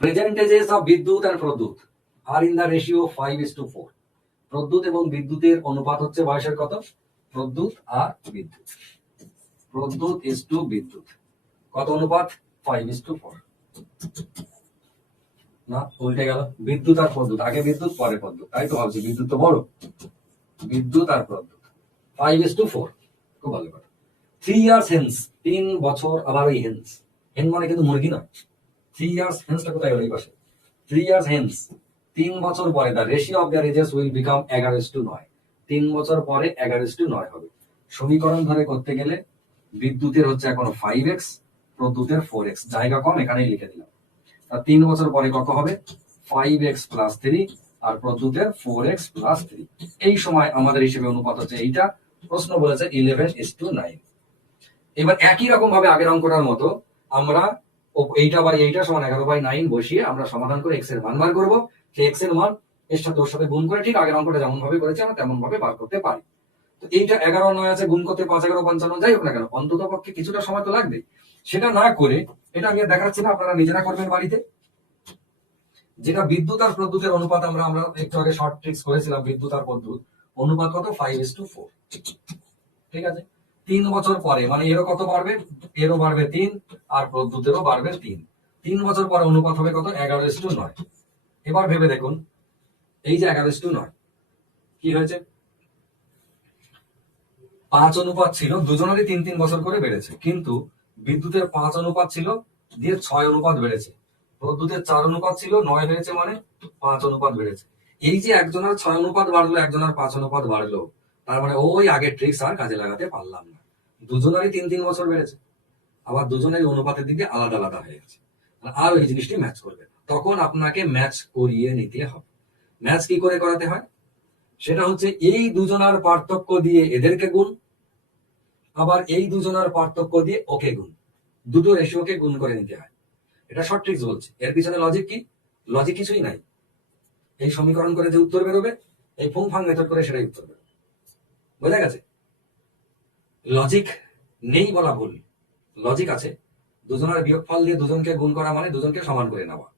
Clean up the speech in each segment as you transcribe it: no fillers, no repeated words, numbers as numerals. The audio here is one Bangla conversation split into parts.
Present ages of Bidyut and Pradyut are in the ratio 5:4। Pradyut এবং বিদ্যুতের অনুপাত হচ্ছে বয়সের কত? প্রদ্যুৎ আর বিদ্যুৎ, প্রদ্যুৎ ইজ টু বিদ্যুৎ কত অনুপাত? 5:4। না, উল্টে গেল, বিদ্যুৎ আর প্রদ্যুৎ, আগে বিদ্যুৎ পরে প্রদ্যুৎ, তাই তো ভাবছি বিদ্যুৎ তো বড়, বিদ্যুৎ আর প্রদ্যুৎ 5:4। খুব ভালো কথা। 3 ইয়ার্স হেন্স, 3 বছর, আবার ওই হেন্স, হেন মানে কিন্তু মুরগি না। 3 ইয়ার্স হেন্সটা কোথায় হলো? এই পাশে। 3 ইয়ার্স হেন্স, 3 বছর পরে the ratio of their ages will become 11:9। 3 বছর পরে 11:9 হবে। সমীকরণ ধরে করতে গেলে বিদ্যুতের হচ্ছে এখন 5x, প্রদ্যুতের 4x, জায়গা কম এখানেই লিখে দিলাম। তা 3 বছর পরে কত হবে? 5x + 3 আর প্রদ্যুতের 4x + 3। এই সময় আমাদের হিসেবে অনুপাত হচ্ছে এইটা। প্রশ্ন বলেছে 11:9। এবার একই রকম ভাবে আগের অঙ্কটার মতো আমরা এইটা বাই এইটা সমান 11/9 বসিয়ে আমরা সমাধান করে x এর মান বার করবো। সেই x এর মান এর সাথে ওর সাথে গুণ করে ঠিক আগের অঙ্কটা যেমন ভাবে করেছি আমরা তেমন ভাবে বার করতে পারি। তো এইটা 11 9 আছে, গুণ করতে 5 11 55, যাই হোক না কেন অন্তত পক্ষে কিছুটা সময় তো লাগবে। সেটা না করে এটা আমি দেখাচ্ছি না, আপনারা নিজেরা করবেন বাড়িতে। যেটা বিদ্যুৎ আর প্রদ্যুতের অনুপাত আমরা একটু আগে শর্ট ট্রিক্স করেছিলাম, বিদ্যুৎ আর প্রদ্যুৎ অনুপাত কত? 5:4। ঠিক আছে। 3 বছর পরে মানে এরও কত বাড়বে? এরও বাড়বে 3 আর প্রদ্যুতেরও বাড়বে 3। 3 বছর পরে অনুপাত হবে কত? 11:9। এবার ভেবে দেখুন, এই যে 11:9 কি হয়েছে? 5 অনুপাত ছিল, দুজনেরই 3 বছর করে বেড়েছে, কিন্তু বিদ্যুতের 5 অনুপাত ছিল দিয়ে 6 অনুপাত বেড়েছে, প্রদ্যুতের 4 অনুপাত ছিল 9 হয়েছে মানে 5 অনুপাত বেড়েছে। এই যে একজনের 6 অনুপাত বাড়লো, একজনের 5 অনুপাত বাড়লো, তার মানে ওই আগের ট্রিক্স আর কাজে লাগাতে পারলাম না। দুজনেরই 3 বছর বেড়েছে, আবার দুজনেরই অনুপাতের দিকে আলাদা আলাদা হয়ে গেছে, আর ওই জিনিসটি ম্যাচ করবে। তখন আপনাকে ম্যাচ করিয়ে নিতে হবে। ম্যাচ কি করে করাতে হয়? সেটা হচ্ছে এই দুজনার পার্থক্য দিয়ে এদেরকে গুণ, আবার এই দুজনার পার্থক্য দিয়ে ওকে গুণ, দুটো রেশিওকে গুণ করে নিতে হয়। এটা শর্ট ট্রিক্স বলছি। এর পিছনে লজিক কি? লজিক কিছুই নাই। এই সমীকরণ করে যে উত্তর বেরোবে, এই ফুং ফাং মেথড করে সেটাই উত্তর বেরোবে। বোঝা গেছে? লজিক নেই বলা ভুল, লজিক আছে। দুজনের বিয়োগফল দিয়ে দুজনকে গুণ করা মানে দুজনকে সমান করে নেওয়া।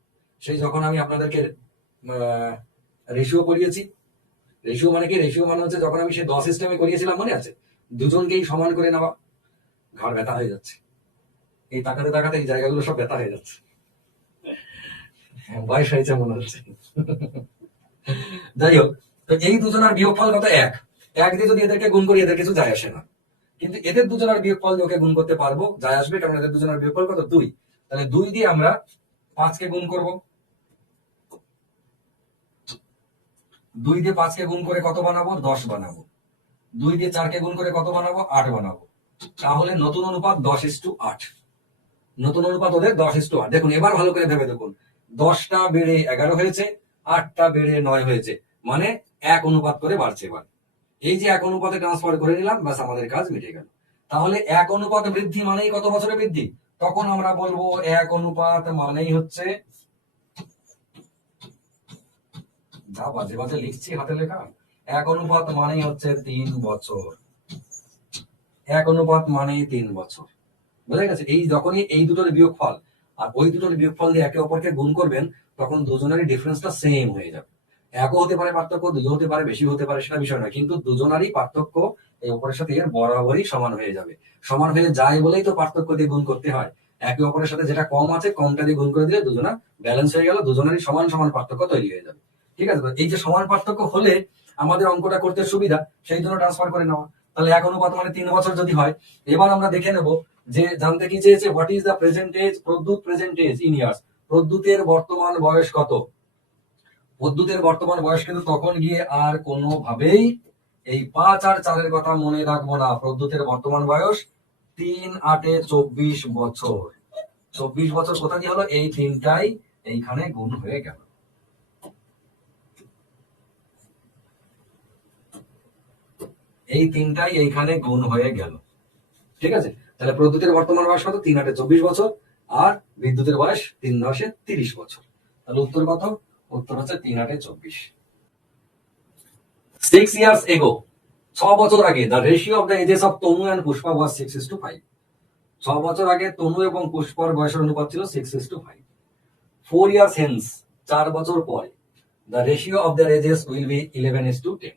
সেই যখন আমি আপনাদেরকে রেশিও করিয়েছি, রেশিও মানে কি? রেশিও মানে হচ্ছে যখন আমি সে 10 সিস্টেমে করিয়েছিলাম, মনে আছে? দুজনকেই সমান করে নেওয়া। ঘাড় ব্যথা হয়ে যাচ্ছে, এই তাকাতে তাকাতে এই জায়গাগুলো সব ব্যথা হয়ে যাচ্ছে, বয়স হয়েছে মনে হচ্ছে। যাই হোক, তো এই দুজনের বিয়োগফল কত? 1। 1 দিয়ে যদি এদেরকে গুণ করি এদের কিছু যায় আসে না, কিন্তু এদের দুজনের বিয়োগফল দিয়ে ওকে গুণ করতে পারবো, যায় আসবে, কারণ এদের দুজনের বিয়োগফল কত? 2। তাহলে 2 দিয়ে আমরা 5 কে গুণ করব। 2 দিয়ে 5 কে গুণ করে কত বানাবো? 10 বানাবো। 2 দিয়ে 4 কে গুণ করে কত বানাবো? 8 বানাবো। তাহলে নতুন অনুপাত 10:8। নতুন অনুপাত ওদের 10:8। দেখুন এবার ভালো করে ভেবে দেখুন, 10টা বেড়ে 11 হয়েছে, 8টা বেড়ে 9 হয়েছে, মানে 1 অনুপাত করে বাড়ছে। এবার এই যে 1 অনুপাতে ট্রান্সফার করে নিলাম, ব্যাস আমাদের কাজ মিটে গেল। তাহলে 1 অনুপাত বৃদ্ধি মানেই কত বছরে বৃদ্ধি? তখন আমরা বলবো 1 অনুপাত মানেই হচ্ছে, যা বাজে বাজে লিখছি হাতে লেখা, 1 অনুপাত মানেই হচ্ছে 3 বছর। 1 অনুপাত মানেই 3 বছর। বোঝা গেছে? এই যখনই এই দুটোর বিয়োগফল আর ওই দুটোর বিয়োগফল দিয়ে একে অপরকে গুণ করবেন, তখন দুজনেরই ডিফারেন্সটা সেম হয়ে যাবে। একও হতে পারে পার্থক্য, দুটো হতে পারে, বেশি হতে পারে, সেটা বিষয় নয়, কিন্তু দুজনারই পার্থক্য এই অপরের সাথে এর বরাবরই সমান হয়ে যাবে। সমান হয়ে যায় বলেই তো পার্থক্য দিয়ে গুণ করতে হয়। একে অপরের সাথে যেটা কম আছে, কমটা দিয়ে গুণ করে দিলে দুজনা ব্যালেন্স হয়ে গেল, দুজনেরই সমান সমান পার্থক্য তৈরি হয়ে যাবে। ঠিক আছে? এই যে সমান পার্থক্য হলে আমাদের অঙ্কটা করতে সুবিধা, সেই জন্য ট্রান্সফার করে নেওয়া। তাহলে 1 অনুপাত মানে 3 বছর যদি হয়, এবার আমরা দেখে নেব যে জানতে কি চেয়েছে, what is the present age, Pradyut present age in years. প্রদ্যুতের বর্তমান বয়স কত? প্রদ্যুতের বর্তমান বয়স কিন্তু তখন গিয়ে আর কোনোভাবেই এই 5 আর 4-এর কথা মনে রাখবো না। প্রদ্যুতের বর্তমান বয়স 3 8 24 বছর। 24 বছর কোথা দিয়ে হলো? এই তিনটাই এইখানে গুণ হয়ে গেল। এই তিনটাই এইখানে গুণ হয়ে গেল। ঠিক আছে? তাহলে প্রদ্যুতের বর্তমান বয়স কত? 3 8 24 বছর, আর বিদ্যুতের বয়স 3 10 30 বছর। তাহলে উত্তর কত? উত্তর হচ্ছে 3 8 24। 6 years ago, 6 বছর আগে, the ratio of the ages of Tanu and Pushpa was 6:5। 6 বছর আগে তনু এবং পুষ্পার বয়সের অনুপাত ছিল 6:5। 4 years hence, 4 বছর পরে, the ratio of their ages will be 11:10.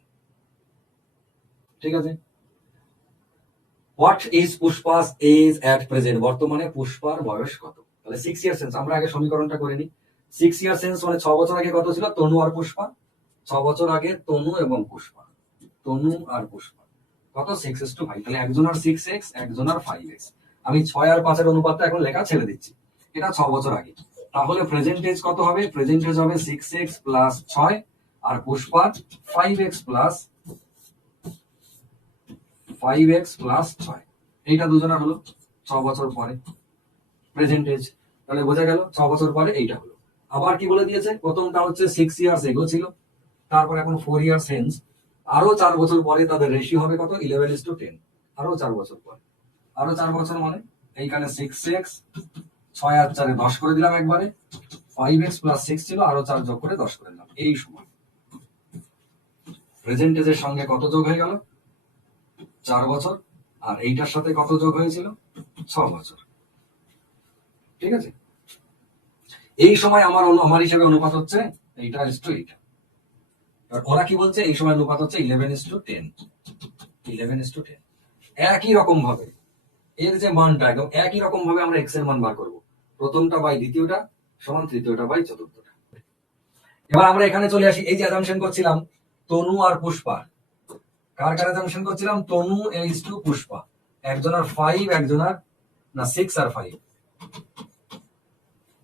ঠিক আছে। What is Pushpa's age at present, বর্তমানে পুষ্পার বয়স কত? তাহলে 6 ইয়ার্স সেন্স, আমরা আগে সমীকরণটা করে নিই। 6 ইয়ার্স সেন্স মানে 6 বছর আগে কত ছিল? তনু আর পুষ্পা। 6 বছর আগে তনু এবং পুষ্পা, তনু আর পুষ্পা কত? 6:5। তাহলে একজনের 6x, একজনের 5x। আমি 6 আর 5 এর অনুপাতটা এখন লেখা ছেড়ে দিচ্ছি, এটা 6 বছর আগে। তাহলে প্রেজেন্টেজ কত হবে? প্রেজেন্টেজ হবে 6x প্লাস 6 আর পুষ্পা 5x প্লাস 6। এইটা দুজনের হলো 6 বছর পরে প্রেজেন্টেজ। তাহলে বোঝা গেল 6 বছর পরে এইটা হলো। আবার কি বলে দিয়েছে? প্রথমটা হচ্ছে 6 ইয়ার্স এগো ছিল, তারপর এখন 4 ইয়ার্স হেন্স, আরো 4 বছর পরে তাদের রেশিও হবে কত? 11:10। আরো 4 বছর পরে, আরো 4 বছর মানে এইখানে 6x, 6 আর 4 10 করে দিলাম একবারে, 5x প্লাস 6 ছিল, আরো 4 যোগ করে 10 করে দিলাম। এই সময় প্রেজেন্টেজের সঙ্গে কত যোগ হয়ে গেল? 4 বছর। আর এইটার সাথে কত যোগ হয়েছিল? 6 বছর। ঠিক আছে। এই সময় আমার হিসেবে অনুপাত হচ্ছে এইটা ইস টু এইটা। এবার ওরা কি বলছে? এই সময় অনুপাত হচ্ছে 11:10। 11:10। একই রকম ভাবে এর যে মানটা একদম একই রকম ভাবে আমরা এক্স এর মান বার করবো। প্রথমটা বাই দ্বিতীয়টা সমান তৃতীয়টা বাই চতুর্থটা। এবার আমরা এখানে চলে আসি। এই যে অ্যাজাম্পশন করছিলাম তনু আর পুষ্পা, কার কার অ্যাজাম্পশন করছিলাম? তনু ইজ টু পুষ্পা। একজনের 5, একজনের না 6 আর 5।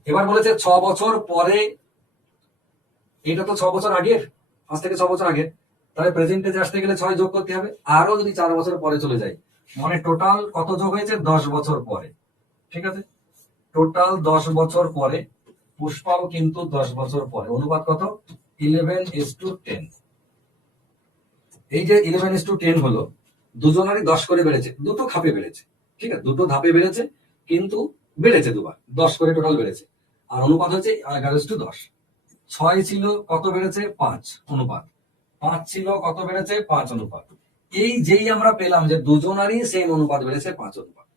এবার বলেছে 6 বছর পরে, এটা তো 6 বছর আগের, আজ থেকে 6 বছর আগে। তাহলে প্রেজেন্টেজে আসতে গেলে 6 যোগ করতে হবে। আরো যদি 4 বছর পরে চলে যায়, মানে টোটাল কত যোগ হয়েছে? 10 বছর পরে। ঠিক আছে, টোটাল 10 বছর পরে। পুষ্পাও কিন্তু 10 বছর পরে। অনুপাত কত? 11:10। এই যে 11:10 হলো, দুজনেরই 10 করে বেড়েছে, দুটো ধাপে বেড়েছে। ঠিক আছে, দুটো ধাপে বেড়েছে, কিন্তু বেড়েছে দুবার, 10 করে টোটাল বেড়েছে। আর অনুপাত হচ্ছে 11:10। 6 ছিল কত বেড়েছে? 5 অনুপাত। 5 ছিল কত বেড়েছে? 5 অনুপাত। এই যেই আমরা পেলাম যে দুজনারই সেম অনুপাত বেড়েছে 5 অনুপাত,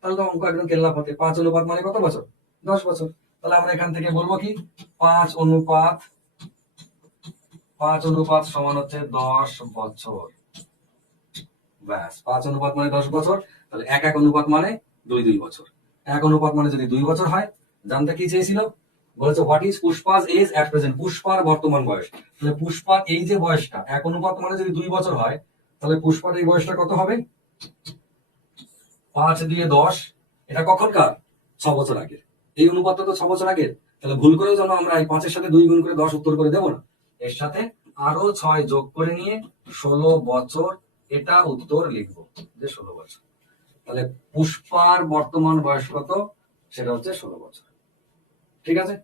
তাহলে তো অঙ্ক একদম কেল্লা পথে। 5 অনুপাত মানে কত বছর? 10 বছর। তাহলে আমরা এখান থেকে বলবো কি? 5 অনুপাত সমান হচ্ছে 10 বছর। ব্যাস, 5 অনুপাত মানে 10 বছর। তাহলে 1 অনুপাত মানে 2 বছর। 1 অনুপাত মানে যদি 2 বছর হয়, জানতে কি চেয়েছিল? বলেছে what is Pushpa's age at present, পুষ্পার বর্তমান বয়স। তাহলে পুষ্পার এই যে বয়সটা 1 অনুপাত মানে যদি 2 বছর হয়, তাহলে পুষ্পার এই বয়সটা কত হবে? 5 দিয়ে 10। এটা কখনকার? 6 বছর আগে। এই অনুপাতটা তো 6 বছর আগে। তাহলে ভুল করেও যেন আমরা এই 5 এর সাথে 2 গুণ করে 10 উত্তর করে দেবো না। এর সাথে আরো 6 যোগ করে নিয়ে 16 বছর, এটা উত্তর লিখবো যে 16 বছর। তাহলে পুষ্পার বর্তমান বয়স কত? সেটা হচ্ছে 16 বছর। ঠিক আছে।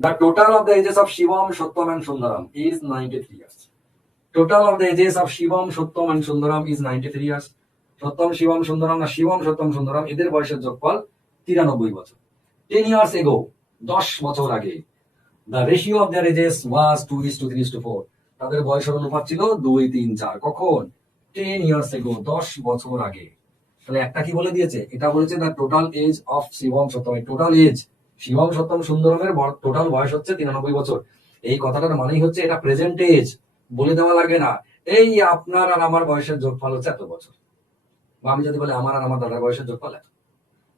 The total of the ages of Shivam, Shattam and Sundaram is 93 years. Total of the ages of Shivam, Shattam and Sundaram is 93 years. সত্যম শিবম সুন্দরম না শিবম সত্যম সুন্দরম, এদের বয়সের যোগফল 93 বছর। 10 years ago, 10 বছর আগে, the ratio of their ages was 2:3:4. তাদের বয়সের অনুপাত ছিল 2, 3, 4। কখন? 10 years ago, 10 বছর আগে। তাহলে একটা কি বলে দিয়েছে? এটা বলেছে the total age of Shivam Satyam. Total age Shivam Satyam সুন্দরমের টোটাল বয়স হচ্ছে 93 বছর। এই কথাটার মানেই হচ্ছে এটা প্রেজেন্ট এজ, বলে দেওয়া লাগে না এই আপনার আর আমার বয়সের যোগফল হচ্ছে এত বছর। বা আমি যদি বলি আমার আর আমার দাদার বয়সের যোগফল এত,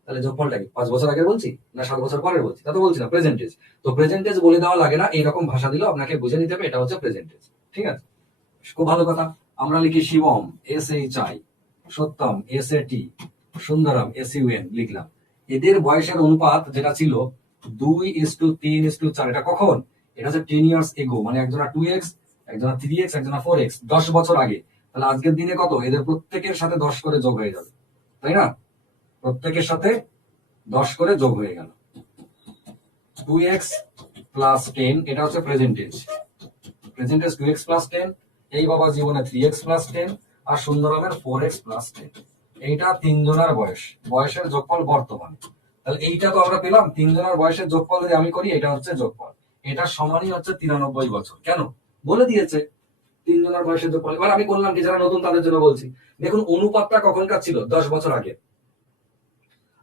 তাহলে যোগফলটা কি 5 বছর আগে বলছি না 7 বছর পরে বলছি? তা তো বলছি না, প্রেজেন্টেজ। তো প্রেজেন্টেজ বলে দেওয়া লাগে না, এইরকম ভাষা দিলেও আপনাকে বুঝে নিতে হবে এটা হচ্ছে প্রেজেন্টেজ। ঠিক আছে, খুব ভালো কথা। আমরা লিখি শিবম SHI, সত্যম SAT, সুন্দরম SUN লিখলাম। এদের বয়সের অনুপাত যেটা ছিল 2:3:4। এটা কখন? এটা হচ্ছে 10 years ago, মানে একজনা 2x, একজনা 3x, একজনা 4x, 10 বছর আগে। তাহলে আজকের দিনে কত? এদের প্রত্যেকের সাথে 10 করে যোগ হয়ে যাবে, তাই না? প্রত্যেকের সাথে 10 করে যোগ হয়ে গেল। 2x প্লাস 10, এটা হচ্ছে প্রেজেন্টেজ। 2x plus 10। এই বাবা জীবনে 3x প্লাস 10 আর সুন্দরমের 4x প্লাস 10। এইটা তিনজনের বয়সের যোগফল বর্তমান। তাহলে এইটা তো আমরা পেলাম, তিনজনের বয়সের যোগফল যদি আমি করি, এটা হচ্ছে যোগফল। এটা সমানই হচ্ছে 93 বছর। কেন? বলে দিয়েছে তিনজনের বয়সের যোগফল। এবার আমি করলাম কি, যারা নতুন তাদের জন্য বলছি, দেখুন অনুপাতটা কখনকার ছিল? 10 বছর আগে।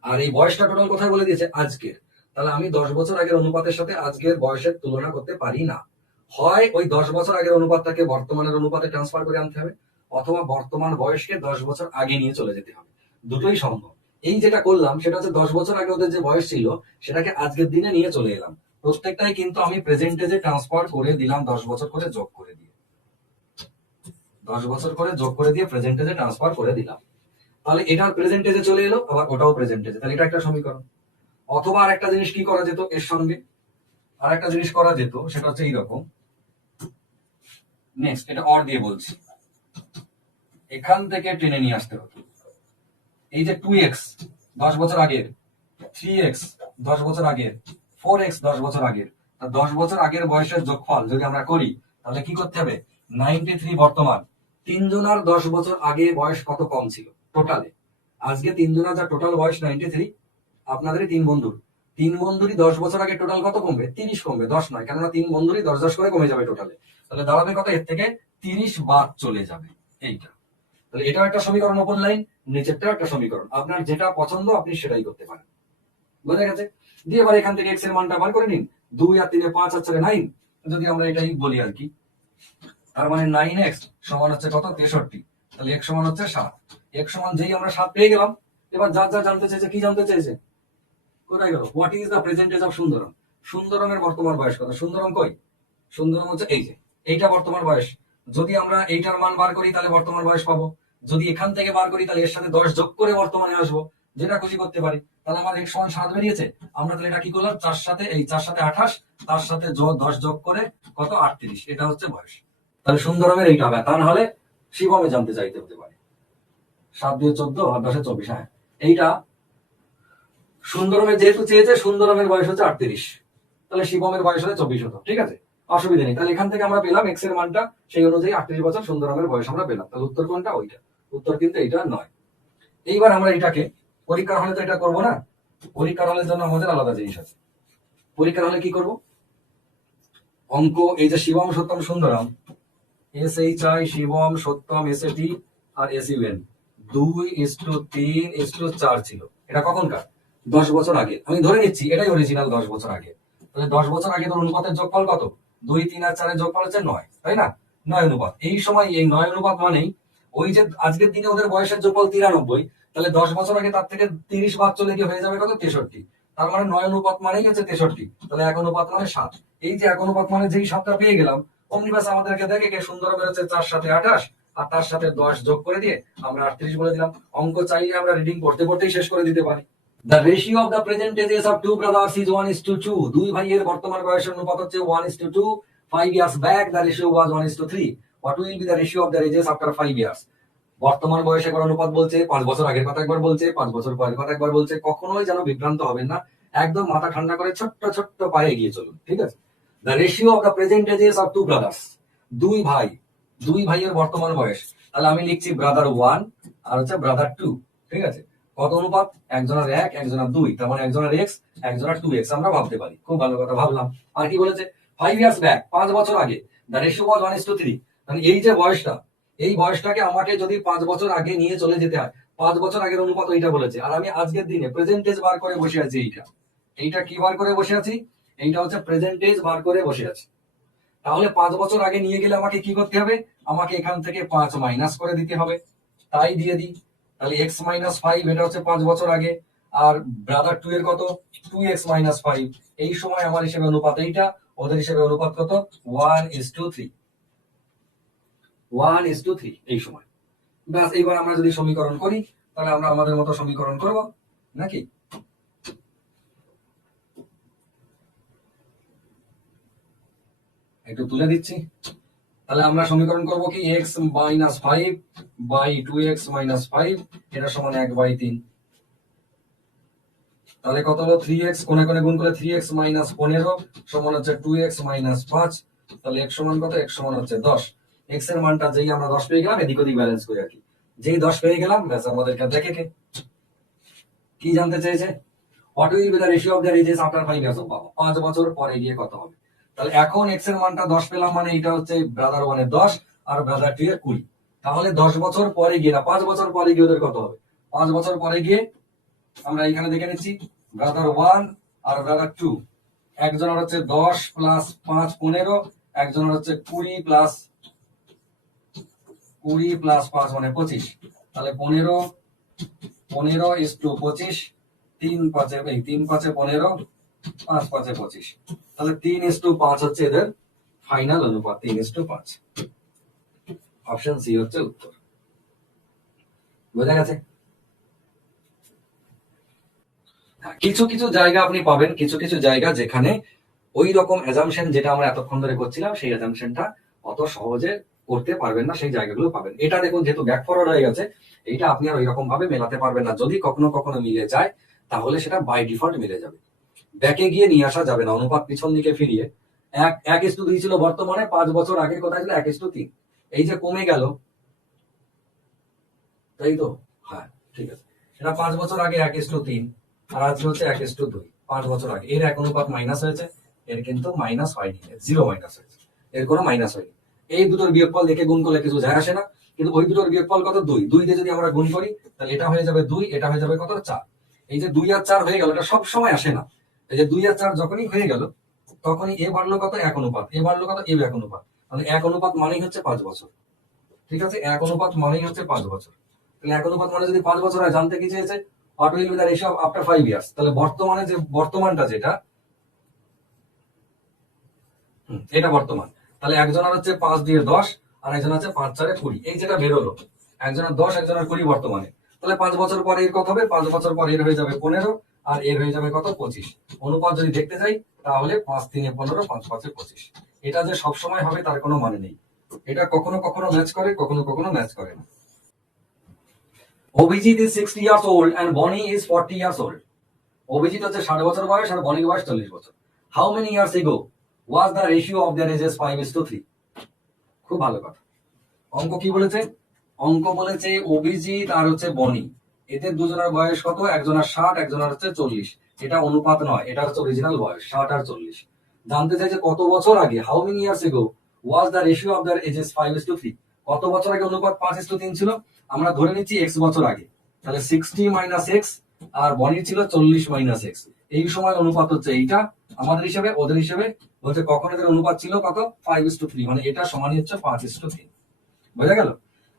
আর এই বয়সটা টোটাল কোথায় বলে দিয়েছে? আজকের। তাহলে আমি 10 বছর আগের অনুপাতের সাথে আজকের বয়সের তুলনা করতে পারি না। হয় ওই 10 বছর আগের অনুপাতটাকে বর্তমানের অনুপাতে ট্রান্সফার করে আনতে হবে, অথবা বর্তমান বয়সকে 10 বছর আগে নিয়ে চলে যেতে হবে। দুটোই সম্ভব। এই যেটা করলাম সেটা হচ্ছে 10 বছর আগে ওদের যে বয়স ছিল সেটাকে আজকের দিনে নিয়ে চলে এলাম। প্রত্যেকটাই কিন্তু আমি প্রেজেন্টেজে ট্রান্সফার করে দিলাম 10 বছর করে যোগ করে দিয়ে। 10 বছর করে যোগ করে দিয়ে প্রেজেন্টেজে ট্রান্সফার করে দিলাম। তাহলে এটার প্রেজেন্টেজে চলে এলো, আবার ওটাও প্রেজেন্টেজে, তাহলে এটা একটা সমীকরণ। অথবা আর একটা জিনিস কি করা যেত এর সঙ্গে, আর একটা জিনিস করা যেত সেটা হচ্ছে এইরকম। নেক্সট, এটা অর দিয়ে বলছি, এখান থেকে টেনে নিয়ে আসতে হতো। এই যে 2x 10 বছর আগের, 3x 10 বছর আগের, 4x 10 বছর আগের, 10 বছর আগের বয়সের যোগফল যদি আমরা করি তাহলে কি করতে হবে? 93 বর্তমান। তিনজনার 10 বছর আগে বয়স কত কম ছিল টোটালে? আজকে তিনজনের যা টোটাল বয়স 93, আপনাদের তিন বন্ধুর, তিন বন্ধুরই 10 বছর আগে টোটাল কত কমবে? 30 কমবে, 10 নয়, কেননা তিন বন্ধুরই 10 করে কমে যাবে টোটালে। তাহলে দাঁড়াবে কত? এর থেকে 30 বাদ চলে যাবে এইটা। তাহলে এটাও একটা সমীকরণ, ওপর লাইন, নিচেরটাও একটা সমীকরণ। আপনার যেটা পছন্দ আপনি সেটাই করতে পারেন। বোঝা গেছে? দিয়ে এবার এখান থেকে এক্স এর মানটা বার করে নিন। 2 আর 3 5 আর 4 9, যদি আমরা এটাই বলি আর কি, তার মানে 9x সমান হচ্ছে কত? 63। তাহলে x সমান হচ্ছে 7। x সমান যেই আমরা 7 পেয়ে গেলাম, এবার যা যা জানতে চাইছে, কি জানতে চাইছে? কোথায় গেল? What is the present age of Sundaram? সুন্দরমের বর্তমান বয়স কত? সুন্দরম কই? সুন্দরম হচ্ছে এই যে, এইটা বর্তমান বয়স। যদি আমরা এইটার মান বার করি তাহলে বর্তমান বয়স পাবো, যদি এখান থেকে বার করি তাহলে এর সাথে 10 যোগ করে বর্তমানে আসবো, যেটা খুশি করতে পারি। তাহলে আমার x সমান 7 বেরিয়েছে। আমরা তাহলে এটা কি করলাম? 4 সাথে 28, তার সাথে 10 যোগ করে কত? 38। এটা হচ্ছে বয়স। তাহলে সুন্দরমের এইটা হবে। তা না হলে শিবমে জানতে চাইতে হতে পারে। 7 দিয়ে 14 আর 10 24, হ্যাঁ এইটা সুন্দরমের যেহেতু চেয়েছে, সুন্দরমের বয়স হচ্ছে 38, তাহলে শিবমের বয়স হলে 24 হতো। ঠিক আছে, অসুবিধা নেই। তাহলে এখান থেকে আমরা পেলাম এক্স এর মানটা, সেই অনুযায়ী 38 বছর সুন্দরমের বয়স আমরা পেলাম। তাহলে উত্তর কোনটা? ওইটা। উত্তর কিন্তু এইটা নয়। এইবার আমরা এটাকে পরীক্ষার হলে তো এটা করবো না, পরীক্ষার হলের জন্য আমাদের আলাদা জিনিস আছে। পরীক্ষার হলে কি করব? অঙ্ক, এই যে শিবম সত্যম সুন্দরম, SHI শিবম সত্যম SAT আর SUN 2:3:4 ছিল। এটা কখনকার? 10 বছর আগে। আমি ধরে নিচ্ছি এটাই অরিজিনাল 10 বছর আগে। তাহলে 10 বছর আগে তোর অনুপাতের যোগফল কত? 2, 3 আর 4 এর যোগফল হচ্ছে 9, তাই না? 9 অনুপাত। এই সময় এই 9 অনুপাত মানেই ওই যে আজকের দিনে ওদের বয়সের যোগফল 93, তাহলে 10 বছর আগে তার থেকে 30 বাদ চলে গিয়ে হয়ে যাবে কত? 63। তার মানে 9 অনুপাত মানেই হচ্ছে 63। তাহলে 1 অনুপাত মানে 7। এই যে 1 অনুপাত মানে যেই 7টা পেয়ে গেলাম, অমনি ব্যাস আমাদেরকে দেখে কে সুন্দর বেরোচ্ছে 4 সাথে 28, আর তার সাথে 10 যোগ করে দিয়ে আমরা 38 বলে দিলাম। অঙ্ক চাইলে আমরা রিডিং পড়তে পড়তেই শেষ করে দিতে পারি। The ratio of the present ages of two brothers is 1:2. দুই ভাইয়ের বর্তমান বয়সের অনুপাত হচ্ছে 1:2. 5 years back the ratio was 1:3. What will be the ratio of their ages after 5 years? বর্তমান বয়সে একবার অনুপাত বলছে, 5 বছর আগের কথা একবার বলছে, 5 বছর পরের কথা একবার বলছে। কখনোই যেন বিভ্রান্ত হবেন না, একদম মাথা ঠান্ডা করে ছোট্ট ছোট্ট পায়ে এগিয়ে চলুন। ঠিক আছে? The ratio of the present ages of two brothers, দুই ভাই, দুই ভাইয়ের বর্তমান বয়স। তাহলে আমি লিখছি ব্রাদার 1 আর হচ্ছে ব্রাদার 2। ঠিক আছে? কত অনুপাত? একজনের 1, একজনের 2, তার মানে একজনের x, একজনের 2x আমরা ভাবতে পারি। খুব ভালো কথা ভাবলাম। আর কি বলেছে? 5 years back, 5 বছর আগে, the ratio was 1:3। মানে এই যে বয়সটা, এই বয়সটাকে আমাকে যদি 5 বছর আগে নিয়ে চলে যেতে হয়, 5 বছর আগের অনুপাত ওইটা বলেছে। আর আমি আজকের দিনে প্রেজেন্টেজ বার করে বসে আছি। এইটা কি বার করে বসে আছি? এইটা হচ্ছে প্রেজেন্টেজ বার করে বসে আছি। তাহলে 5 বছর আগে নিয়ে গেলে আমাকে কি করতে হবে? আমাকে এখান থেকে 5 মাইনাস করে দিতে হবে। তাই দিয়ে দিই। তাহলে x - 5, এটা হচ্ছে 5 বছর আগে। আর ব্রাদার 2 এর কত? 2x - 5। এই সময় আমার হিসেবে অনুপাত এইটা, ওদের হিসেবে অনুপাত কত? 1:3। 1:3 এই সময়। ব্যাস, এইবার আমরা যদি সমীকরণ করি তাহলে আমরা আমাদের মতো সমীকরণ করব নাকি? একটু তুলে দিচ্ছি। তাহলে আমরা সমীকরণ করব কি? x - 5 বাই 2x - 5, এটা সমান 1/3। তাহলে কত হলো? 3x, কোণে কোণে গুণ করে 3x - 15 সমান হচ্ছে 2x - 5। তাহলে x সমান কত? x সমান হচ্ছে 10। x এর মানটা যেই আমরা 10 পেয়ে গেলাম, এদিক ওদিক ব্যালেন্স করে আর কি, যেই 10 পেয়ে গেলাম ব্যাস, আমাদেরকে দেখে কে কি জানতে চেয়েছে? What will be the ratio of the ages after 5 years? বাবা, 5 বছর পরে গিয়ে কত হবে? তাহলে এখন x এর মানটা 10 পেলাম, মানে এটা হচ্ছে ব্রাদার 1 এর 10 আর ব্রাদার 2 এর 20। তাহলে 10 বছর পরে গিয়ে না, 5 বছর পরে গিয়ে ওদের কত হবে? 5 বছর পরে গিয়ে আমরা এখানে দেখে নিচ্ছি, ব্রাদার 1 আর ব্রাদার 2, একজনের হচ্ছে 10 প্লাস 5 15, একজনের হচ্ছে 20 প্লাস 5 মানে 25, তাহলে 15:25, 3 5 15, 5 5 25, তাহলে 3:5 হচ্ছে এদের ফাইনাল অনুপাত, 3:5। অপশন সি হচ্ছে উত্তর। বোঝা গেছে? কিছু কিছু জায়গা আপনি পাবেন, কিছু কিছু জায়গা যেখানে ওই রকম অ্যাজাম্পশন যেটা আমরা এতক্ষণ ধরে করছিলাম সেই অ্যাজাম্পশনটা অত সহজে করতে পারবেন না, সেই জায়গাগুলো পাবেন। এটা দেখুন যেহেতু ব্যাক ফরওয়ার্ড হয়ে গেছে, এইটা আপনি আর ওই রকম ভাবে মেলাতে পারবেন না। যদি কখনো কখনো মিলে যায় তাহলে সেটা বাই ডিফল্ট মিলে যাবে, ব্যাকে গিয়ে নিয়ে আসা যাবে না। অনুপাত পিছন দিকে ফিরিয়ে 1:2 ছিল বর্তমানে, 5 বছর আগে কোথায় ছিল 1:3, এই যে কমে গেল, তাই তো? হ্যাঁ ঠিক আছে, এটা 5 বছর আগে 1:3 আর আজকে হচ্ছে 1:2। 5 বছর আগে এর এক অনুপাত মাইনাস হয়েছে, এর কিন্তু মাইনাস হয়নি, জিরো মাইনাস হয়েছে, এর কোনো মাইনাস হয়নি। এই দুটোর বিয়োগফল দেখে গুণ করলে কিছু যায় আসে না, কিন্তু ওই দুটোর বিয়োগফল কত? 2, 2 দিয়ে যদি আমরা গুণ করি তাহলে এটা হয়ে যাবে 2, এটা হয়ে যাবে কত? 4। এই যে 2 আর 4 হয়ে গেল, এটা সব সময় আসে না। এই যে 2 আর 4 যখনই হয়ে গেল তখনই এ বাড়লো কত? 1 অনুপাত, এ বাড়লো কত? এ 1 অনুপাত, মানে 1 অনুপাত মানেই হচ্ছে 5 বছর। ঠিক আছে, 1 অনুপাত মানেই হচ্ছে 5 বছর। তাহলে 1 অনুপাত মানে যদি 5 বছর হয়, জানতে কি চেয়েছে? What will be the ratio after 5 years. তাহলে বর্তমানে যে বর্তমানটা যেটা, এটা বর্তমান। তাহলে একজনের হচ্ছে 5 দিয়ে 10 আর একজন হচ্ছে 5 4 20, এই যেটা বেরোলো একজনের 10 একজনের 20 বর্তমানে। তাহলে 5 বছর পরে এর কত হবে? 5 বছর পরে এর হয়ে যাবে 15 আর এর হয়ে যাবে কত? 25। অনুপাত যদি দেখতে যাই তাহলে 5 3 15, 5 5 25। এটা যে সবসময় হবে তার কোনো মানে নেই, এটা কখনো কখনো ম্যাচ করে, কখনো কখনো ম্যাচ করে না। Abhijit is 60 years old and Bonnie is 40 years old. Abhijit হচ্ছে 60 বছর বয়স আর বনির বয়স 40 বছর। How many years ago was the ratio of their ages 5:3? খুব ভালো কথা। অঙ্ক কি বলেছে? অঙ্ক বলেছে অভিজিৎ আর হচ্ছে বনি, এদের দুজনের বয়স কত? একজনের 60, একজনের হচ্ছে 40। এটা অনুপাত নয়, এটা হচ্ছে অরিজিনাল বয়স, 60 আর 40। জানতে চাইছে কত বছর আগে, how many years ago was the ratio of their ages 5:3। কত বছর আগে অনুপাত 5:3 ছিল? আমরা ধরে নিচ্ছি x বছর আগে, তাহলে 60 মাইনাস এক্স, আর বনির ছিল 40 মাইনাস এক্স। এই সময় অনুপাত হচ্ছে এইটা আমাদের হিসেবে, ওদের হিসেবে বলছে কখন এদের অনুপাত ছিল কত? 5:3, মানে এটা সমানই হচ্ছে 5:3। বোঝা গেল?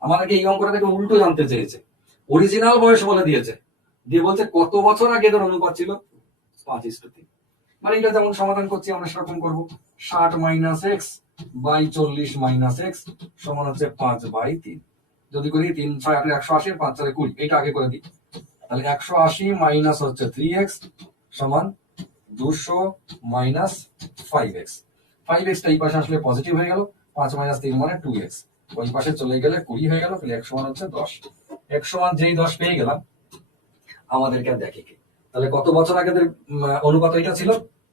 আমাদেরকে এই অঙ্কটা থেকে উল্টো জানতে চেয়েছে, অরিজিনাল বয়স বলে দিয়েছে, দিয়ে বলছে কত বছর আগে এদের অনুপাত ছিল 5:3। মানে এটা যেমন সমাধান করছি আমরা সেরকম করবো, 60 minus x by 40 minus x সমান হচ্ছে 5/3। যদি করি 3 6 8 180, 5 4 20, এটা আগে করে দিই। তাহলে 180 মাইনাস হচ্ছে 3x সমান 200 মাইনাস 5x। 5x টা এই পাশে আসলে পজিটিভ হয়ে গেল, 5 মাইনাস 3 মানে 2x, ওই পাশে চলে গেলে 20 হয়ে গেল। তাহলে 1 সমান হচ্ছে 10। 1 সমান যেই 10 পেয়ে গেলাম, আমাদেরকে আর দেখে কি, তাহলে কত বছর আগে অনুপাত এটা ছিল?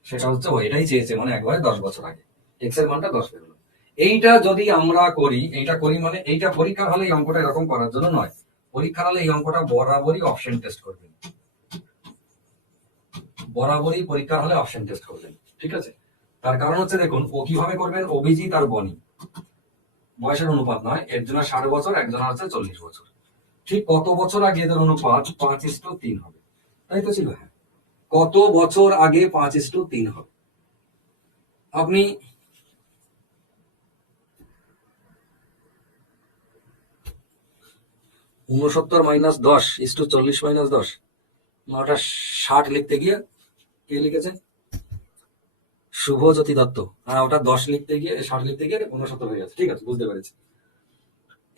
সেটা হচ্ছে এটাই চেয়েছে, মানে একবারে 10 বছর আগে, x এর মানটা 10 পেল। এইটা যদি আমরা করি, এইটা করি মানে এইটা পরীক্ষার হলে এই অঙ্কটা এরকম করার জন্য নয়, পরীক্ষার হলে এই অঙ্কটা বরাবরই অপশন টেস্ট করবেন, বরাবরই পরীক্ষার হলে অপশন টেস্ট করবেন। ঠিক আছে, তার কারণ হচ্ছে দেখুন ও কিভাবে করবেন, অভিজিৎ আর বনি বয়সের অনুপাত নয়, একজনের 60 বছর একজনের হচ্ছে 40 বছর। ঠিক কত বছর আগে এদের অনুপাত 5:3 হবে, তাই তো ছিল? হ্যাঁ, কত বছর আগে 5:3 হবে? আপনি 69 মাইনাস 10:40 মাইনাস 10, ওটা 60 লিখতে গিয়ে কে লিখেছে? শুভজ্যোতি দত্ত। হ্যাঁ, ওটা 10 লিখতে গিয়ে 60 লিখতে গিয়ে 69 হয়ে গেছে। ঠিক আছে, বুঝতে পেরেছি।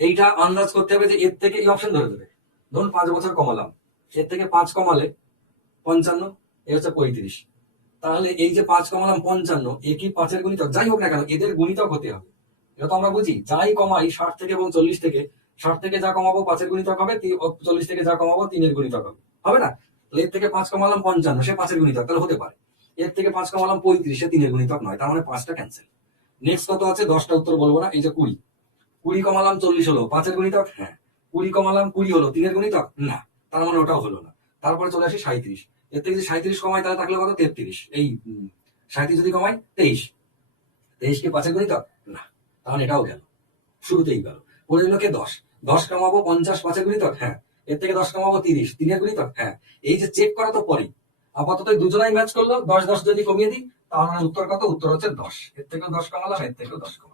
এইটা আন্দাজ করতে হবে যে এর থেকে এই অপশন ধরে দেবে। ধরুন 5 বছর কমালাম, এর থেকে 5 কমালে 55, এ হচ্ছে 35। তাহলে এই যে 5 কমালাম 55, এ কি 5 এর গুণিতক? যাই হোক না কেন এদের গুণিতক হতে হবে। এটা তো আমরা বুঝি, যাই কমাই 60 থেকে এবং 40 থেকে, 60 থেকে যা কমাবো 5 এর গুণিতক হবে, 40 থেকে যা কমাবো 3 এর গুণিতক হবে, হবে না? তাহলে এর থেকে 5 কমালাম 55, সে 5 এর গুণিতক, তাহলে হতে পারে। এর থেকে 5 কমালাম 35, সে 3 এর গুণিতক নয়, তার মানে 5টা ক্যান্সেল। নেক্সট কত আছে? 10টা উত্তর বলবো না। এই যে 20 কমালাম 40 হলো 5 এর গুণিতক, হ্যাঁ। 20 কমালাম 20 হলো 3 এর গুণিতক, না, তার মানে ওটাও হলো না। তারপরে চলে আসি 37, এর থেকে যদি 37 কমাই তাহলে থাকলে কত? 33। এই 37 যদি কমাই 23, 23 কি 5 এর গুণিতক? না, তাহলে এটাও গেল, শুরুতেই গেল। পড়ে দিল কে? 10। 10 কমাবো 50, 5 এর গুণিতক, হ্যাঁ। এর থেকে 10 কমাবো 30, 3 এর গুণিতক, হ্যাঁ। এই যে চেক করা তো পরে, আপাতত এই দুজনাই ম্যাচ করলো, 10 10 যদি কমিয়ে দিই তাহলে উত্তর কত? উত্তর হচ্ছে 10। এর থেকেও 10 কমালাম, এর থেকেও 10 কমালাম।